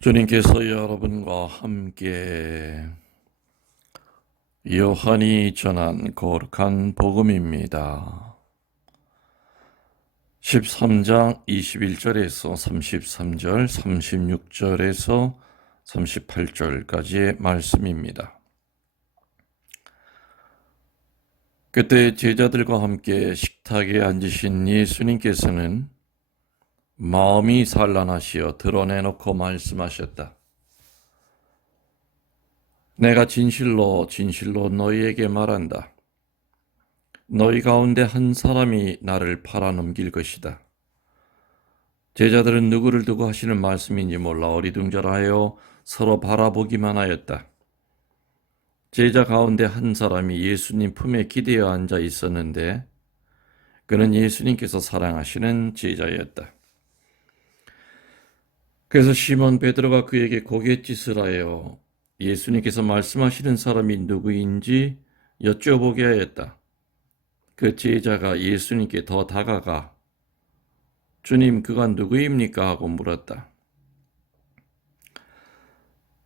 주님께서 여러분과 함께 요한이 전한 거룩한 복음입니다. 13장 21절에서 33절, 36절에서 38절까지의 말씀입니다. 그때 제자들과 함께 식탁에 앉으신 예수님께서는 마음이 산란하시어 드러내놓고 말씀하셨다. 내가 진실로 진실로 너희에게 말한다. 너희 가운데 한 사람이 나를 팔아넘길 것이다. 제자들은 누구를 두고 하시는 말씀인지 몰라 어리둥절하여 서로 바라보기만 하였다. 제자 가운데 한 사람이 예수님 품에 기대어 앉아 있었는데 그는 예수님께서 사랑하시는 제자였다. 그래서 시몬 베드로가 그에게 고갯짓을 하여 예수님께서 말씀하시는 사람이 누구인지 여쭤보게 하였다. 그 제자가 예수님께 더 다가가 주님 그가 누구입니까? 하고 물었다.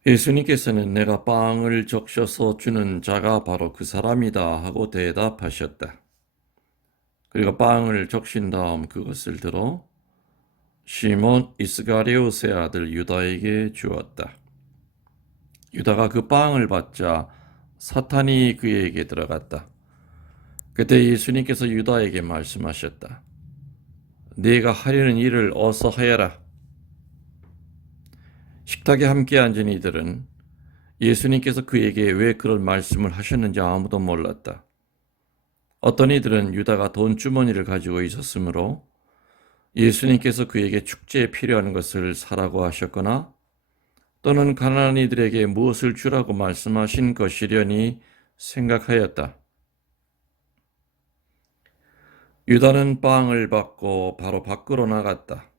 예수님께서는 내가 빵을 적셔서 주는 자가 바로 그 사람이다 하고 대답하셨다. 그리고 빵을 적신 다음 그것을 들어 시몬 이스가리옷의 아들 유다에게 주었다. 유다가 그 빵을 받자 사탄이 그에게 들어갔다. 그때 예수님께서 유다에게 말씀하셨다. 네가 하려는 일을 어서 하여라. 식탁에 함께 앉은 이들은 예수님께서 그에게 왜 그런 말씀을 하셨는지 아무도 몰랐다. 어떤 이들은 유다가 돈 주머니를 가지고 있었으므로 예수님께서 그에게 축제에 필요한 것을 사라고 하셨거나 또는 가난한 이들에게 무엇을 주라고 말씀하신 것이려니 생각하였다. 유다는 빵을 받고 바로 밖으로 나갔다.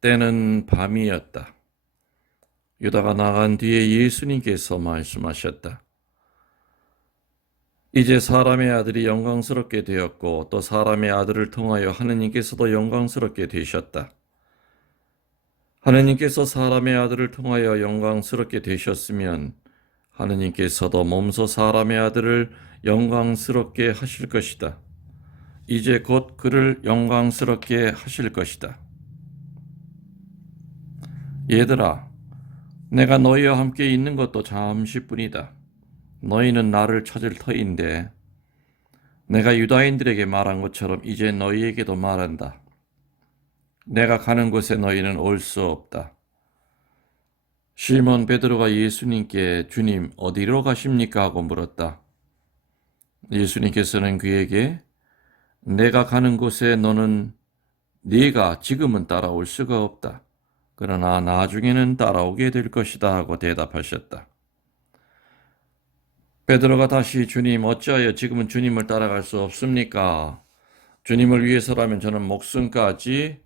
때는 밤이었다. 유다가 나간 뒤에 예수님께서 말씀하셨다. 이제 사람의 아들이 영광스럽게 되었고 또 사람의 아들을 통하여 하느님께서도 영광스럽게 되셨다. 하느님께서 사람의 아들을 통하여 영광스럽게 되셨으면 하느님께서도 몸소 사람의 아들을 영광스럽게 하실 것이다. 이제 곧 그를 영광스럽게 하실 것이다. 얘들아, 내가 너희와 함께 있는 것도 잠시뿐이다. 너희는 나를 찾을 터인데 내가 유다인들에게 말한 것처럼 이제 너희에게도 말한다. 내가 가는 곳에 너희는 올 수 없다. 시몬 베드로가 예수님께 주님 어디로 가십니까? 하고 물었다. 예수님께서는 그에게 내가 가는 곳에 네가 지금은 따라올 수가 없다. 그러나 나중에는 따라오게 될 것이다 하고 대답하셨다. 베드로가 다시 주님 어찌하여 지금은 주님을 따라갈 수 없습니까? 주님을 위해서라면 저는 목숨까지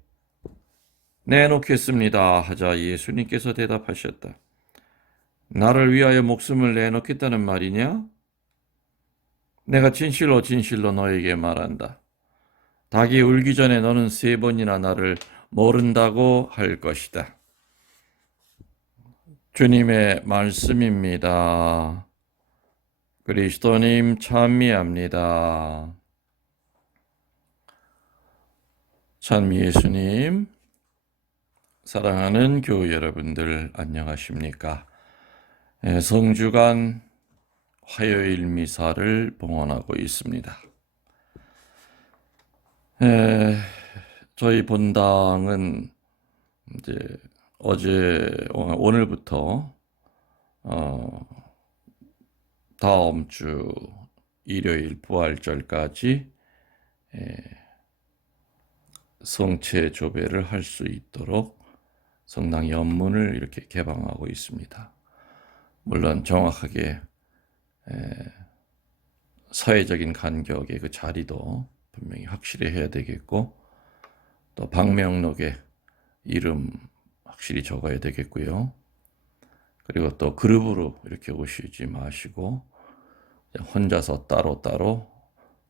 내놓겠습니다 하자 예수님께서 대답하셨다. 나를 위하여 목숨을 내놓겠다는 말이냐? 내가 진실로 진실로 너에게 말한다. 닭이 울기 전에 너는 3번이나 나를 모른다고 할 것이다. 주님의 말씀입니다. 그리스도님 찬미합니다. 찬미 예수님, 사랑하는 교우 여러분들 안녕하십니까? 성주간 화요일 미사를 봉헌하고 있습니다. 저희 본당은 이제 오늘부터 다음 주 일요일 부활절까지 성체 조배를 할 수 있도록 성당 연문을 이렇게 개방하고 있습니다. 물론 정확하게 사회적인 간격의 그 자리도 분명히 확실히 해야 되겠고 또 방명록에 이름 확실히 적어야 되겠고요. 그리고 또 그룹으로 이렇게 오시지 마시고 혼자서 따로따로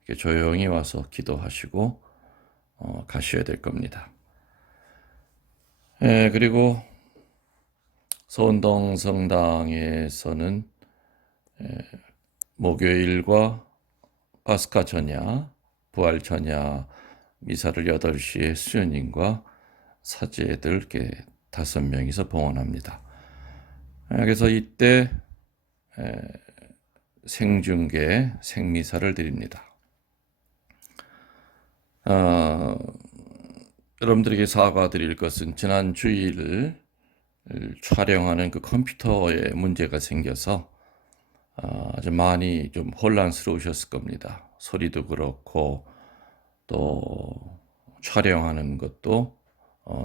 이렇게 조용히 와서 기도하시고 가셔야 될 겁니다. 그리고 서운동 성당에서는 목요일과 파스카 전야, 부활 전야 미사를 8시에 수녀님과 사제들 이렇게 5명이서 봉헌합니다. 그래서 이때 생중계, 생미사를 드립니다. 여러분들에게 사과드릴 것은 지난 주일 촬영하는 그 컴퓨터에 문제가 생겨서 아주 많이 좀 혼란스러우셨을 겁니다. 소리도 그렇고 또 촬영하는 것도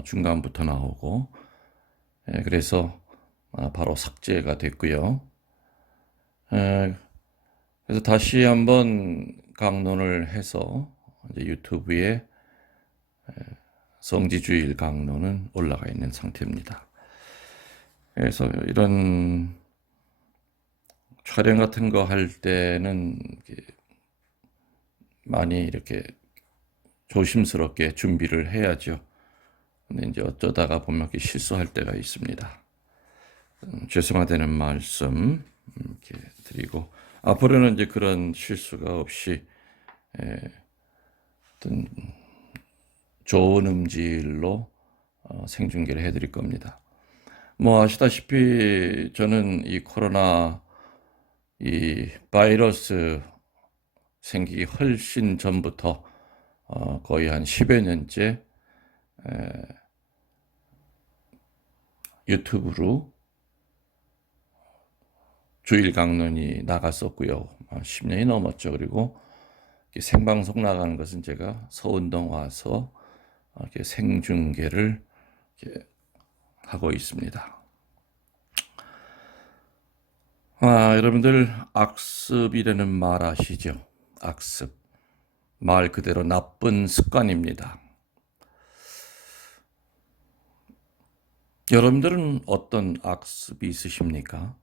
중간부터 나오고 그래서 바로 삭제가 됐고요. 그래서 다시 한번 강론을 해서 이제 유튜브에 성지주일 강론은 올라가 있는 상태입니다. 그래서 이런 촬영 같은 거 할 때는 많이 이렇게 조심스럽게 준비를 해야죠. 근데 이제 어쩌다가 보면 이렇게 실수할 때가 있습니다. 죄송하다는 말씀 이렇게 드리고 앞으로는 이제 그런 실수가 없이 어떤 좋은 음질로 생중계를 해드릴 겁니다. 뭐 아시다시피 저는 이 코로나 이 바이러스 생기기 훨씬 전부터 거의 한 10여 년째 유튜브로 주일 강론이 나갔었고요. 10년이 넘었죠. 그리고 생방송 나가는 것은 제가 서운동 와서 이렇게 생중계를 이렇게 하고 있습니다. 여러분들 악습이라는 말 아시죠? 악습. 말 그대로 나쁜 습관입니다. 여러분들은 어떤 악습이 있으십니까?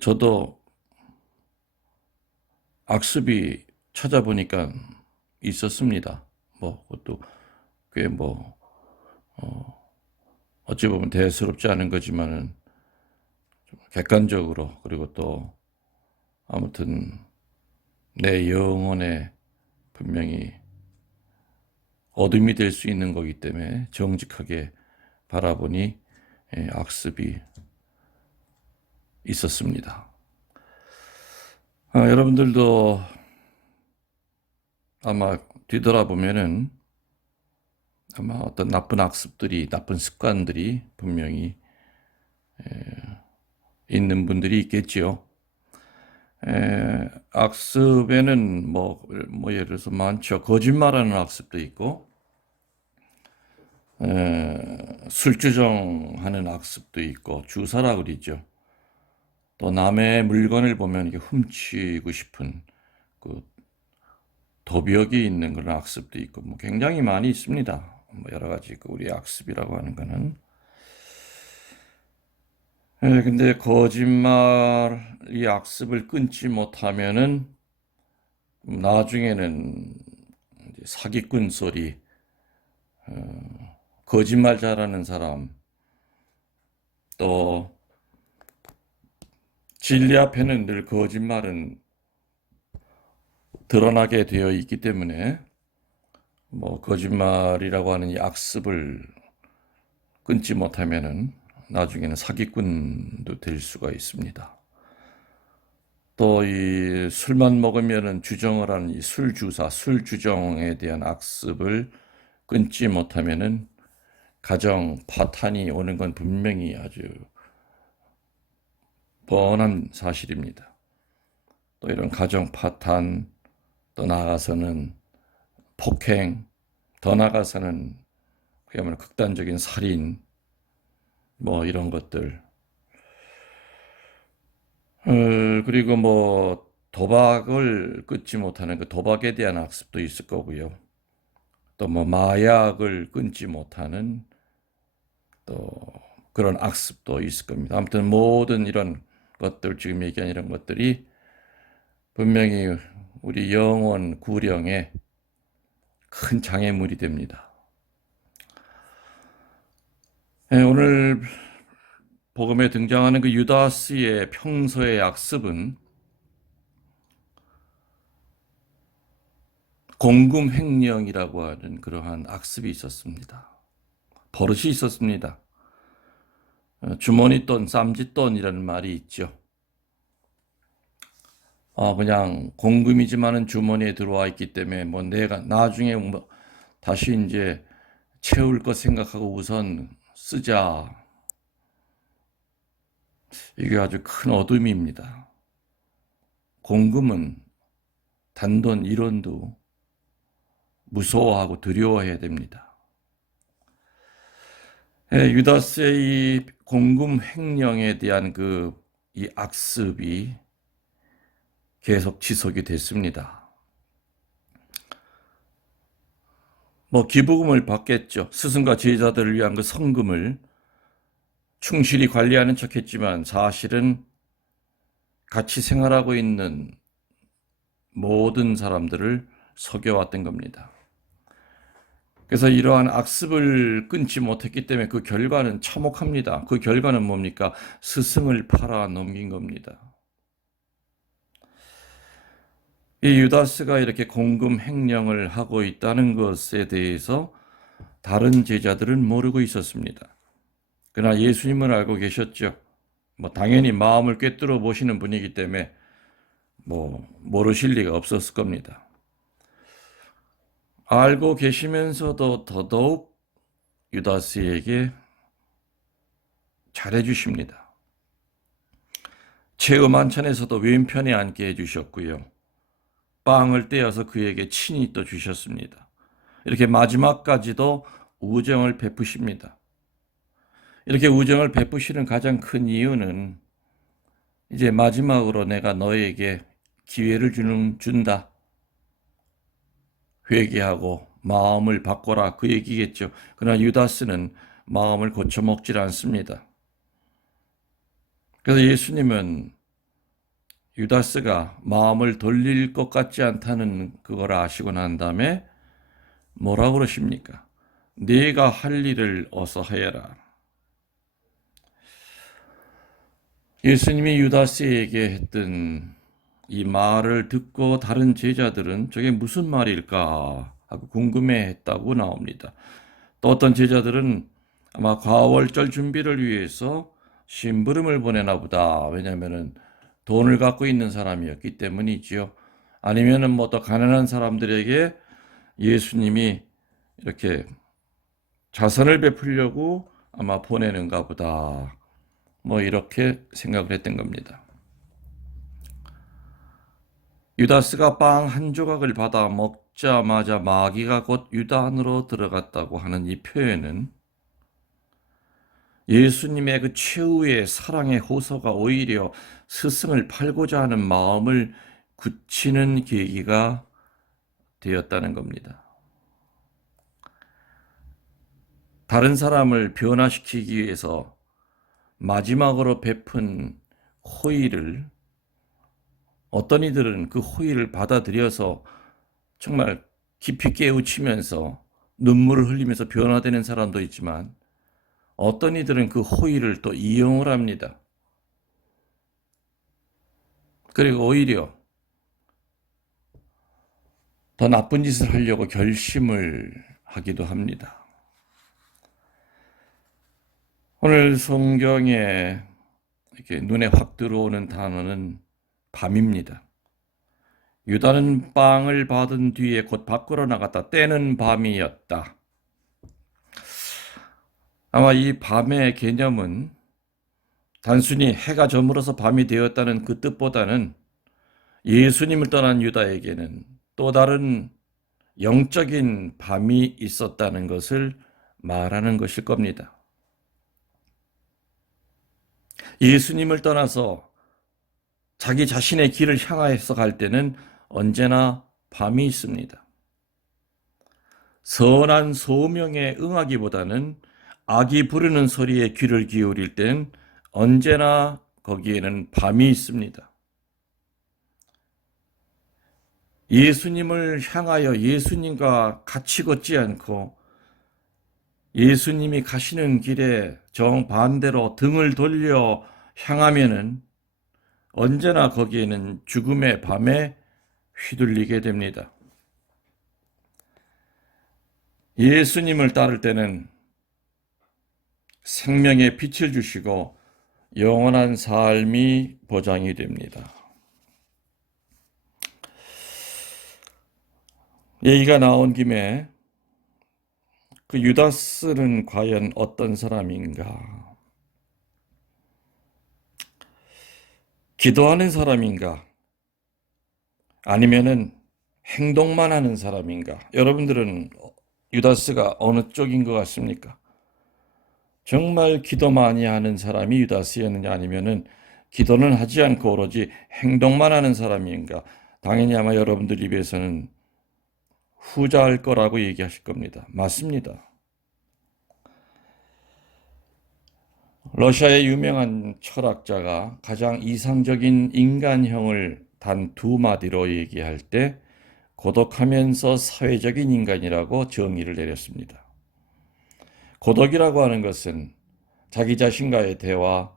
저도 악습이 찾아보니까 있었습니다. 그것도 꽤 어찌 보면 대수롭지 않은 거지만은 좀 객관적으로 그리고 또 아무튼 내 영혼에 분명히 어둠이 될 수 있는 거기 때문에 정직하게 바라보니 악습이 있었습니다. 여러분들도 아마 뒤돌아보면은 아마 어떤 나쁜 악습들이, 나쁜 습관들이 분명히 있는 분들이 있겠지요. 악습에는 예를 들어서 많죠. 거짓말하는 악습도 있고, 술주정하는 악습도 있고, 주사라 그러죠. 또 남의 물건을 보면 이게 훔치고 싶은 그 도벽이 있는 그런 악습도 있고, 굉장히 많이 있습니다. 여러 가지 우리 악습이라고 하는 거는. 근데 거짓말이 악습을 끊지 못하면은 나중에는 사기꾼 소리, 거짓말 잘하는 사람, 또 진리 앞에는 늘 거짓말은 드러나게 되어 있기 때문에 거짓말이라고 하는 이 악습을 끊지 못하면은 나중에는 사기꾼도 될 수가 있습니다. 또 이 술만 먹으면은 주정을 하는 이 술주사, 술주정에 대한 악습을 끊지 못하면은 가정 파탄이 오는 건 분명히 아주 뻔한 사실입니다. 또 이런 가정 파탄, 또 나아가서는 폭행, 더 나아가서는 그야말로 극단적인 살인, 이런 것들. 그리고 도박을 끊지 못하는 그 도박에 대한 악습도 있을 거고요. 또 마약을 끊지 못하는 또 그런 악습도 있을 겁니다. 아무튼 모든 이런 것들, 지금 얘기한 이런 것들이 분명히 우리 영혼 구령에 큰 장애물이 됩니다. 오늘 복음에 등장하는 그 유다스의 평소의 악습은 공금횡령이라고 하는 그러한 악습이 있었습니다. 버릇이 있었습니다. 주머니 돈, 쌈짓돈이라는 말이 있죠. 그냥 공금이지만은 주머니에 들어와 있기 때문에 뭐 내가 나중에 뭐 다시 이제 채울 것 생각하고 우선 쓰자. 이게 아주 큰 어둠입니다. 공금은 단돈 1원도 무서워하고 두려워해야 됩니다. 유다스의 이 공금 횡령에 대한 이 악습이 계속 지속이 됐습니다. 뭐 기부금을 받겠죠. 스승과 제자들을 위한 그 성금을 충실히 관리하는 척했지만 사실은 같이 생활하고 있는 모든 사람들을 속여왔던 겁니다. 그래서 이러한 악습을 끊지 못했기 때문에 그 결과는 참혹합니다. 그 결과는 뭡니까? 스승을 팔아 넘긴 겁니다. 이 유다스가 이렇게 공금 횡령을 하고 있다는 것에 대해서 다른 제자들은 모르고 있었습니다. 그러나 예수님은 알고 계셨죠. 뭐 당연히 마음을 꿰뚫어 보시는 분이기 때문에 모르실 리가 없었을 겁니다. 알고 계시면서도 더더욱 유다스에게 잘해 주십니다. 최후 만찬에서도 왼편에 앉게 해주셨고요. 빵을 떼어서 그에게 친히 또 주셨습니다. 이렇게 마지막까지도 우정을 베푸십니다. 이렇게 우정을 베푸시는 가장 큰 이유는 이제 마지막으로 내가 너에게 기회를 준다. 회개하고 마음을 바꿔라 그 얘기겠죠. 그러나 유다스는 마음을 고쳐먹질 않습니다. 그래서 예수님은 유다스가 마음을 돌릴 것 같지 않다는 그걸 아시고 난 다음에 뭐라고 그러십니까? 네가 할 일을 어서 해라. 예수님이 유다스에게 했던 이 말을 듣고 다른 제자들은 저게 무슨 말일까 하고 궁금해했다고 나옵니다. 또 어떤 제자들은 아마 과월절 준비를 위해서 심부름을 보내나 보다. 왜냐하면 돈을 갖고 있는 사람이었기 때문이지요. 아니면은 뭐 더 가난한 사람들에게 예수님이 이렇게 자선을 베풀려고 아마 보내는가 보다. 뭐 이렇게 생각을 했던 겁니다. 유다스가 빵 한 조각을 받아 먹자마자 마귀가 곧 유다 안으로 들어갔다고 하는 이 표현은 예수님의 그 최후의 사랑의 호소가 오히려 스승을 팔고자 하는 마음을 굳히는 계기가 되었다는 겁니다. 다른 사람을 변화시키기 위해서 마지막으로 베푼 호의를 어떤 이들은 그 호의를 받아들여서 정말 깊이 깨우치면서 눈물을 흘리면서 변화되는 사람도 있지만 어떤 이들은 그 호의를 또 이용을 합니다. 그리고 오히려 더 나쁜 짓을 하려고 결심을 하기도 합니다. 오늘 성경에 이렇게 눈에 확 들어오는 단어는 밤입니다. 유다는 빵을 받은 뒤에 곧 밖으로 나갔다. 때는 밤이었다. 아마 이 밤의 개념은 단순히 해가 저물어서 밤이 되었다는 그 뜻보다는 예수님을 떠난 유다에게는 또 다른 영적인 밤이 있었다는 것을 말하는 것일 겁니다. 예수님을 떠나서 자기 자신의 길을 향하여서 갈 때는 언제나 밤이 있습니다. 선한 소명에 응하기보다는 악이 부르는 소리에 귀를 기울일 때는 언제나 거기에는 밤이 있습니다. 예수님을 향하여 예수님과 같이 걷지 않고 예수님이 가시는 길에 정반대로 등을 돌려 향하면은 언제나 거기에는 죽음의 밤에 휘둘리게 됩니다. 예수님을 따를 때는 생명의 빛을 주시고 영원한 삶이 보장이 됩니다. 얘기가 나온 김에 그 유다스는 과연 어떤 사람인가? 기도하는 사람인가? 아니면은 행동만 하는 사람인가? 여러분들은 유다스가 어느 쪽인 것 같습니까? 정말 기도 많이 하는 사람이 유다스였느냐 아니면은 기도는 하지 않고 오로지 행동만 하는 사람인가? 당연히 아마 여러분들 입에서는 후자일 거라고 얘기하실 겁니다. 맞습니다. 러시아의 유명한 철학자가 가장 이상적인 인간형을 단 두 마디로 얘기할 때 고독하면서 사회적인 인간이라고 정의를 내렸습니다. 고독이라고 하는 것은 자기 자신과의 대화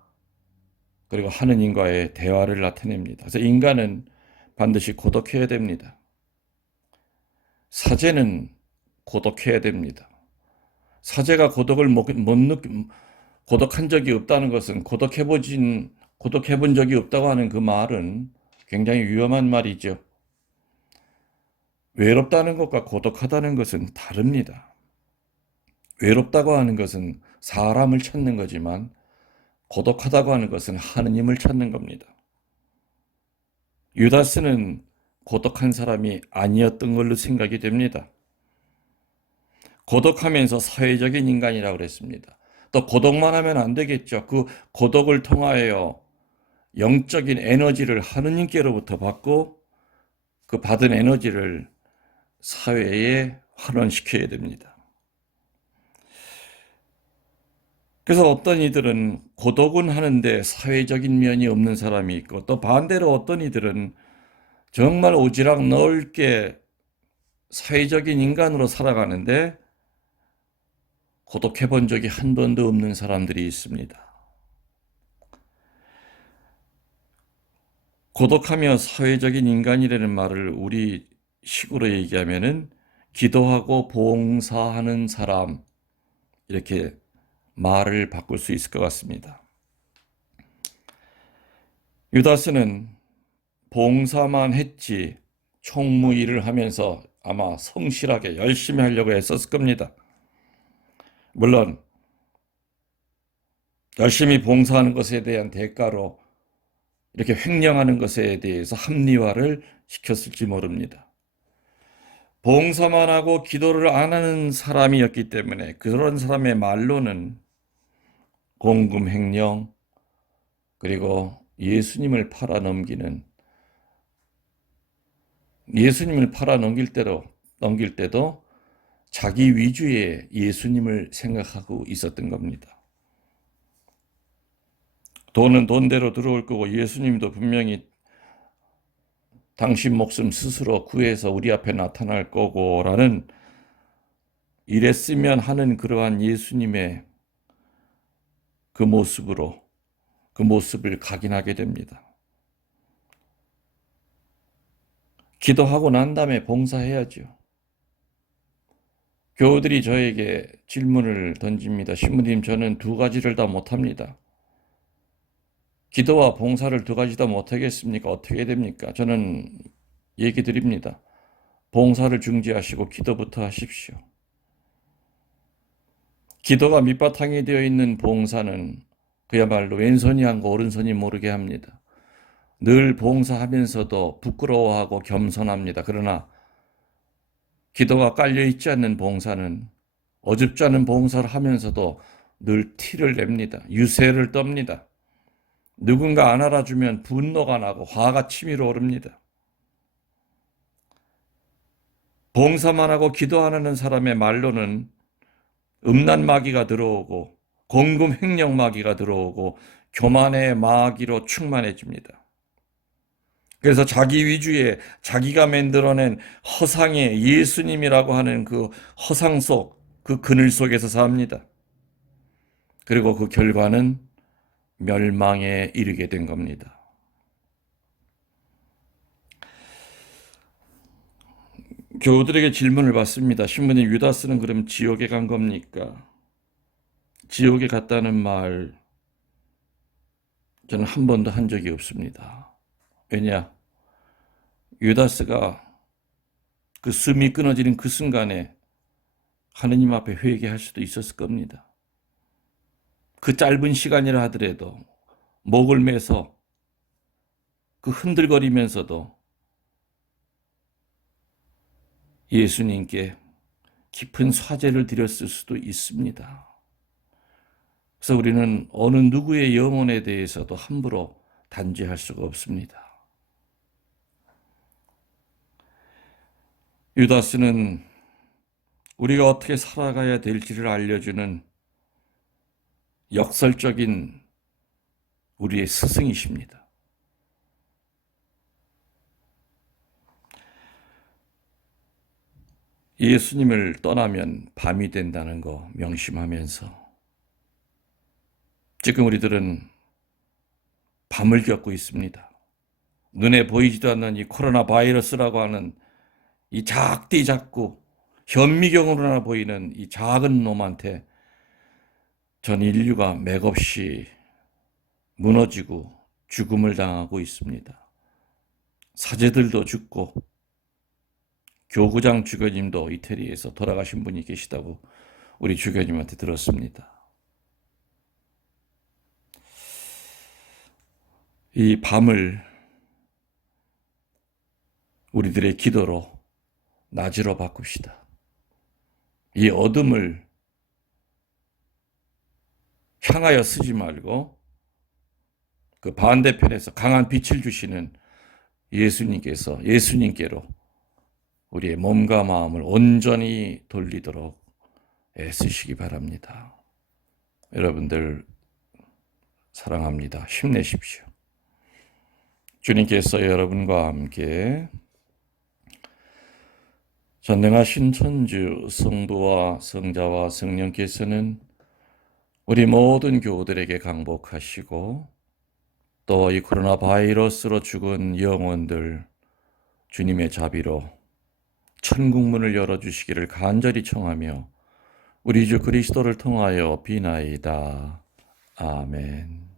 그리고 하느님과의 대화를 나타냅니다. 그래서 인간은 반드시 고독해야 됩니다. 사제는 고독해야 됩니다. 사제가 고독을 고독한 적이 없다는 것은 고독해본 적이 없다고 하는 그 말은 굉장히 위험한 말이죠. 외롭다는 것과 고독하다는 것은 다릅니다. 외롭다고 하는 것은 사람을 찾는 거지만 고독하다고 하는 것은 하느님을 찾는 겁니다. 유다스는 고독한 사람이 아니었던 걸로 생각이 됩니다. 고독하면서 사회적인 인간이라고 그랬습니다. 또 고독만 하면 안 되겠죠. 그 고독을 통하여 영적인 에너지를 하느님께로부터 받고 그 받은 에너지를 사회에 환원시켜야 됩니다. 그래서 어떤 이들은 고독은 하는데 사회적인 면이 없는 사람이 있고 또 반대로 어떤 이들은 정말 오지랖 넓게 사회적인 인간으로 살아가는데 고독해 본 적이 한 번도 없는 사람들이 있습니다. 고독하며 사회적인 인간이라는 말을 우리 식으로 얘기하면은 기도하고 봉사하는 사람 이렇게 말을 바꿀 수 있을 것 같습니다. 유다스는 봉사만 했지 총무 일을 하면서 아마 성실하게 열심히 하려고 했었을 겁니다. 물론 열심히 봉사하는 것에 대한 대가로 이렇게 횡령하는 것에 대해서 합리화를 시켰을지 모릅니다. 봉사만 하고 기도를 안 하는 사람이었기 때문에 그런 사람의 말로는 공금 횡령 그리고 예수님을 팔아넘길 때도 자기 위주의 예수님을 생각하고 있었던 겁니다. 돈은 돈대로 들어올 거고 예수님도 분명히 당신 목숨 스스로 구해서 우리 앞에 나타날 거고 라는 이랬으면 하는 그러한 예수님의 그 모습을 각인하게 됩니다. 기도하고 난 다음에 봉사해야죠. 교우들이 저에게 질문을 던집니다. 신부님, 저는 두 가지를 다 못합니다. 기도와 봉사를 두 가지 다 못하겠습니까? 어떻게 됩니까? 저는 얘기 드립니다. 봉사를 중지하시고 기도부터 하십시오. 기도가 밑바탕이 되어 있는 봉사는 그야말로 왼손이 한 거 오른손이 모르게 합니다. 늘 봉사하면서도 부끄러워하고 겸손합니다. 그러나 기도가 깔려있지 않는 봉사는 어줍지 않은 봉사를 하면서도 늘 티를 냅니다. 유세를 떱니다. 누군가 안 알아주면 분노가 나고 화가 치밀어 오릅니다. 봉사만 하고 기도 안 하는 사람의 말로는 음란 마귀가 들어오고 공금 횡령 마귀가 들어오고 교만의 마귀로 충만해집니다. 그래서 자기 위주의 자기가 만들어낸 허상의 예수님이라고 하는 그 허상 속 그 그늘 속에서 삽니다. 그리고 그 결과는 멸망에 이르게 된 겁니다. 교우들에게 질문을 받습니다. 신부님, 유다스는 그럼 지옥에 간 겁니까? 지옥에 갔다는 말 저는 한 번도 한 적이 없습니다. 왜냐? 유다스가 그 숨이 끊어지는 그 순간에 하느님 앞에 회개할 수도 있었을 겁니다. 그 짧은 시간이라 하더라도 목을 매서 그 흔들거리면서도 예수님께 깊은 사죄를 드렸을 수도 있습니다. 그래서 우리는 어느 누구의 영혼에 대해서도 함부로 단죄할 수가 없습니다. 유다스는 우리가 어떻게 살아가야 될지를 알려주는 역설적인 우리의 스승이십니다. 예수님을 떠나면 밤이 된다는 거 명심하면서 지금 우리들은 밤을 겪고 있습니다. 눈에 보이지도 않는 이 코로나 바이러스라고 하는 이 작디 작고 현미경으로나 보이는 이 작은 놈한테 전 인류가 맥없이 무너지고 죽음을 당하고 있습니다. 사제들도 죽고 교구장 주교님도 이태리에서 돌아가신 분이 계시다고 우리 주교님한테 들었습니다. 이 밤을 우리들의 기도로 낮으로 바꿉시다. 이 어둠을 향하여 쓰지 말고 그 반대편에서 강한 빛을 주시는 예수님께로 우리의 몸과 마음을 온전히 돌리도록 애쓰시기 바랍니다. 여러분들 사랑합니다. 힘내십시오. 주님께서 여러분과 함께 전능하신 천주 성부와 성자와 성령께서는 우리 모든 교우들에게 강복하시고 또 이 코로나 바이러스로 죽은 영혼들 주님의 자비로 천국문을 열어주시기를 간절히 청하며 우리 주 그리스도를 통하여 비나이다. 아멘.